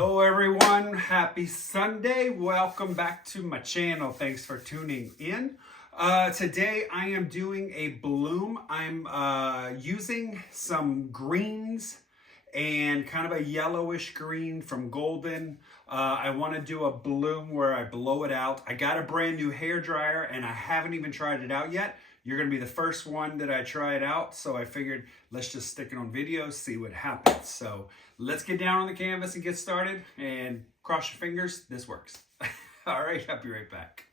Hello everyone, happy Sunday. Welcome back to my channel. Thanks for tuning in. Today I am doing a bloom. I'm using some greens and kind of a yellowish green from Golden. I want to do a bloom where I blow it out. I got a brand new hair dryer and I haven't even tried it out yet. You're going to be the first one that I try it out. So I figured let's just stick it on video, see what happens. So let's get down on the canvas and get started, and cross your fingers, this works. All right, I'll be right back.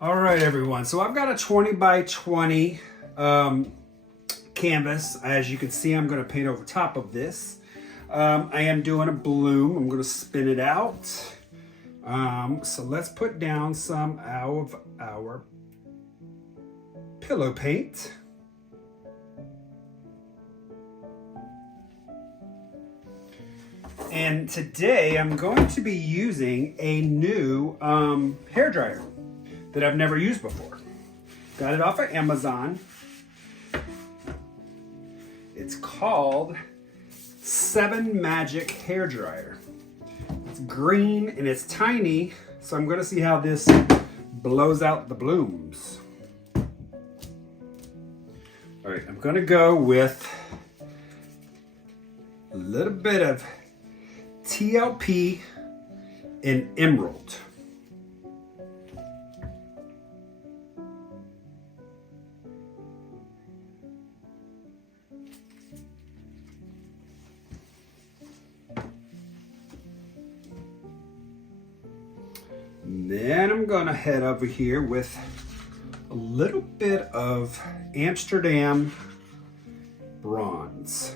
All right, everyone. So I've got a 20 by 20 canvas. As you can see, I'm going to paint over top of this. I am doing a bloom. I'm going to spin it out. So let's put down some of our pillow paint. And today I'm going to be using a new hair dryer that I've never used before. Got it off of Amazon. It's called 7 Magic Hair Dryer. It's green and it's tiny, so I'm going to see how this blows out the blooms. All right, I'm going to go with a little bit of TLP and Emerald. And then I'm going to head over here with a little bit of Amsterdam bronze.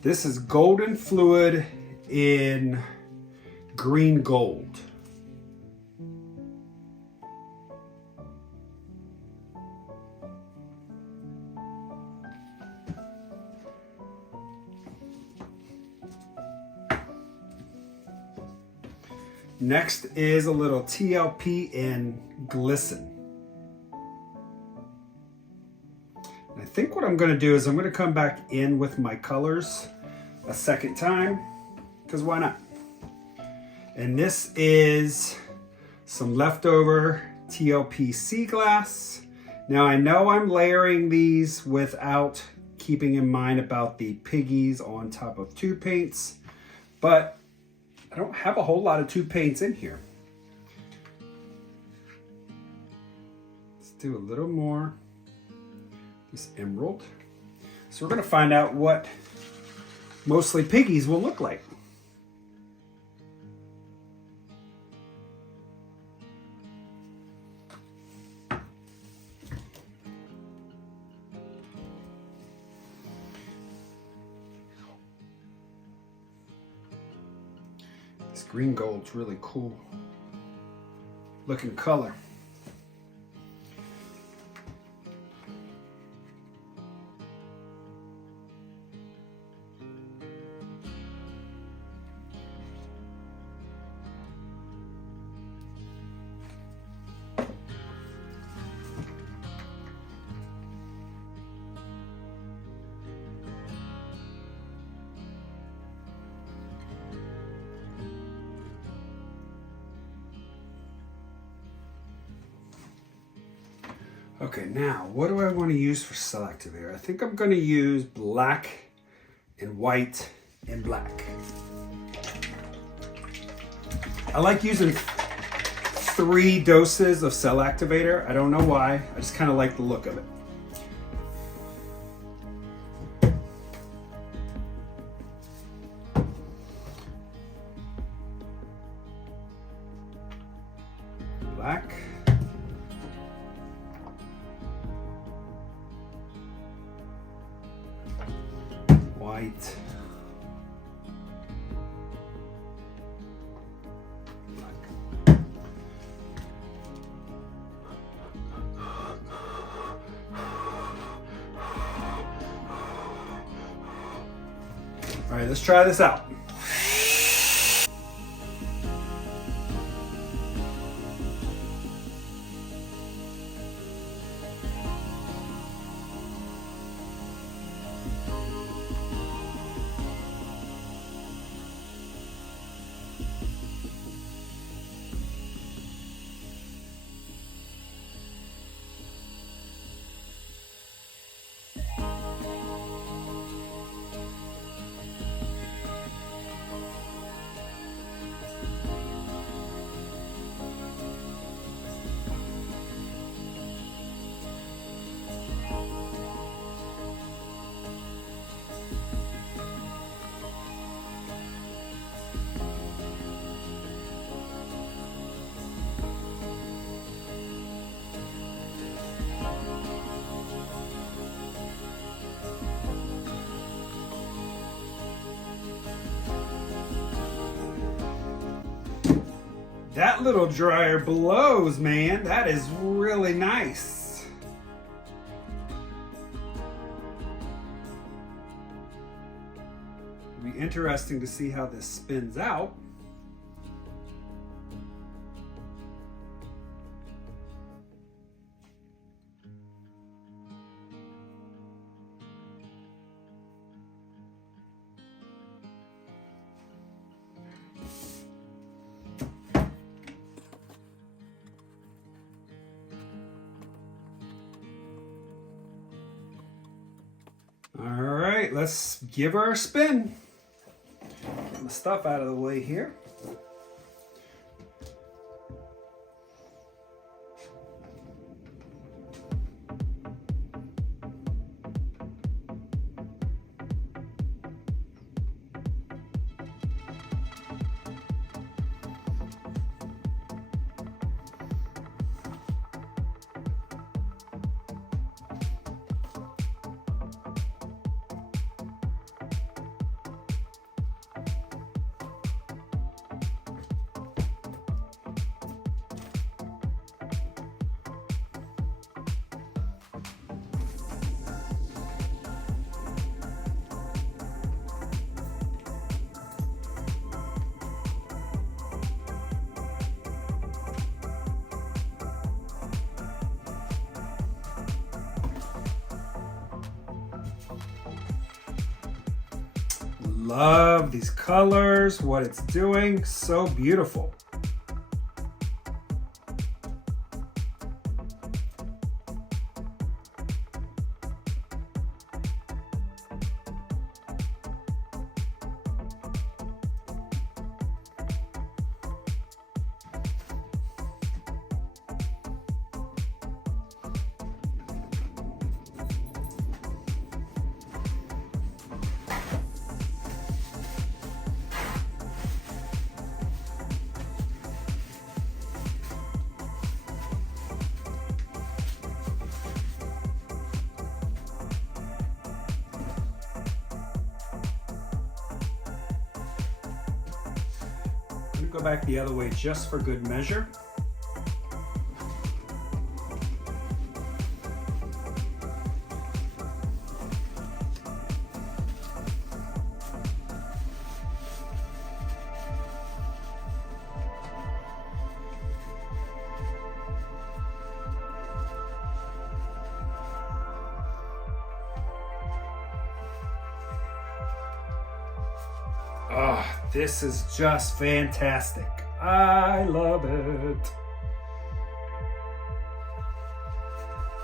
This is golden fluid in green gold. Next is a little TLP in Glisten. I think what I'm going to do is I'm going to come back in with my colors a second time, because why not? And this is some leftover TLP sea glass. Now I know I'm layering these without keeping in mind about the piggies on top of tube paints, but I don't have a whole lot of tube paints in here. Let's do a little more. This emerald. So we're going to find out what mostly piggies will look like. This green gold's really cool looking color. Okay, now what do I want to use for Activator? I think I'm going to use black and white and black. I like using 3 doses of Activator. I don't know why. I just kind of like the look of it. Black. White. Black. All right, let's try this out. That little dryer blows, man. That is really nice. It'll be interesting to see how this spins out. All right, let's give her a spin. Get the stuff out of the way here. Love these colors, what it's doing, so beautiful. Go back the other way just for good measure. Oh, this is just fantastic. I love it.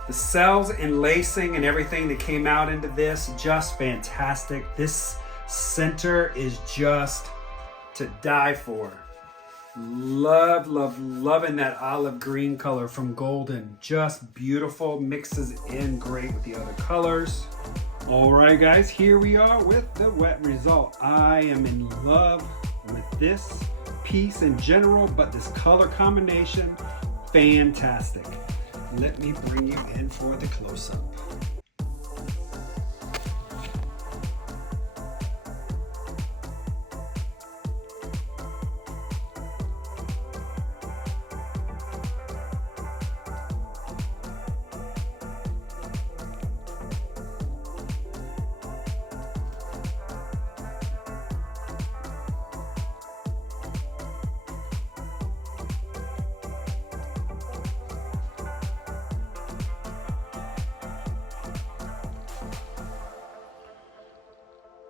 The cells and lacing and everything that came out into this, just fantastic. This center is just to die for. Loving that olive green color from Golden. Just beautiful, mixes in great with the other colors. All right, guys, here we are with the wet result. I am in love with this piece in general, but this color combination, fantastic. Let me bring you in for the close-up.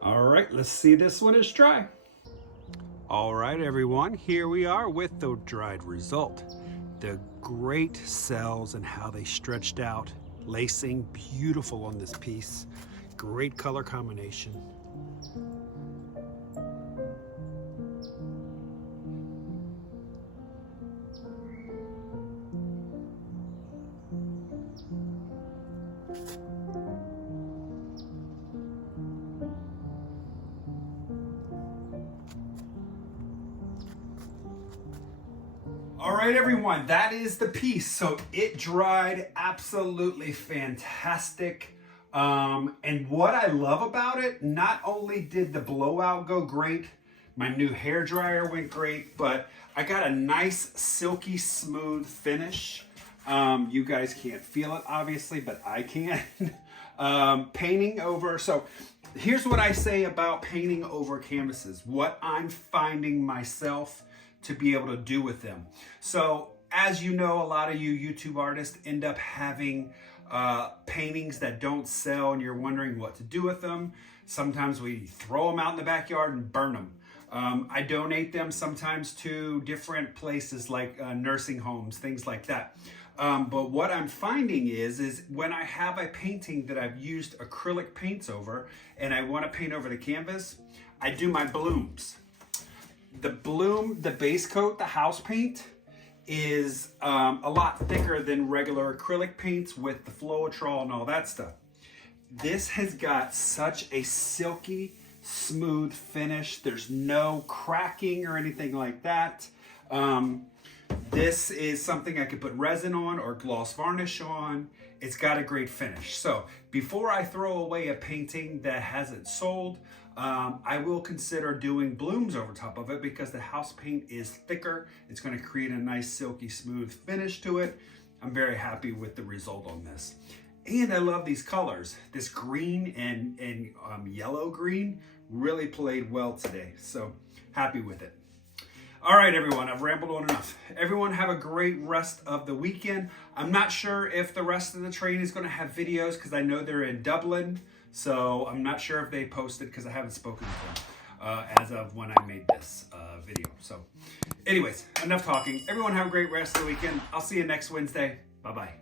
All right, let's see this one is dry. All right, everyone, here we are with the dried result. The great cells and how they stretched out, lacing, beautiful on this piece. Great color combination. All right, everyone, that is the piece. So it dried absolutely fantastic. And what I love about it, not only did the blowout go great, My new hair dryer went great, but I got a nice silky smooth finish. You guys can't feel it obviously, but I can. Painting over, so here's what I say about painting over canvases, what I'm finding myself to be able to do with them. So as you know, a lot of you YouTube artists end up having paintings that don't sell and you're wondering what to do with them. Sometimes we throw them out in the backyard and burn them. I donate them sometimes to different places like nursing homes, things like that. But what I'm finding is when I have a painting that I've used acrylic paints over and I want to paint over the canvas, I do my blooms. The bloom, the base coat, the house paint is a lot thicker than regular acrylic paints with the Floetrol and all that stuff. This has got such a silky, smooth finish. There's no cracking or anything like that. This is something I could put resin on or gloss varnish on. It's got a great finish. So before I throw away a painting that hasn't sold, I will consider doing blooms over top of it because the house paint is thicker. It's going to create a nice silky smooth finish to it. I'm very happy with the result on this. And I love these colors. This green and yellow green really played well today. So happy with it. All right, everyone, I've rambled on enough. Everyone have a great rest of the weekend. I'm not sure if the rest of the train is going to have videos because I know they're in Dublin. So I'm not sure if they posted because I haven't spoken to them as of when I made this video. So anyways, enough talking. Everyone have a great rest of the weekend. I'll see you next Wednesday. Bye-bye.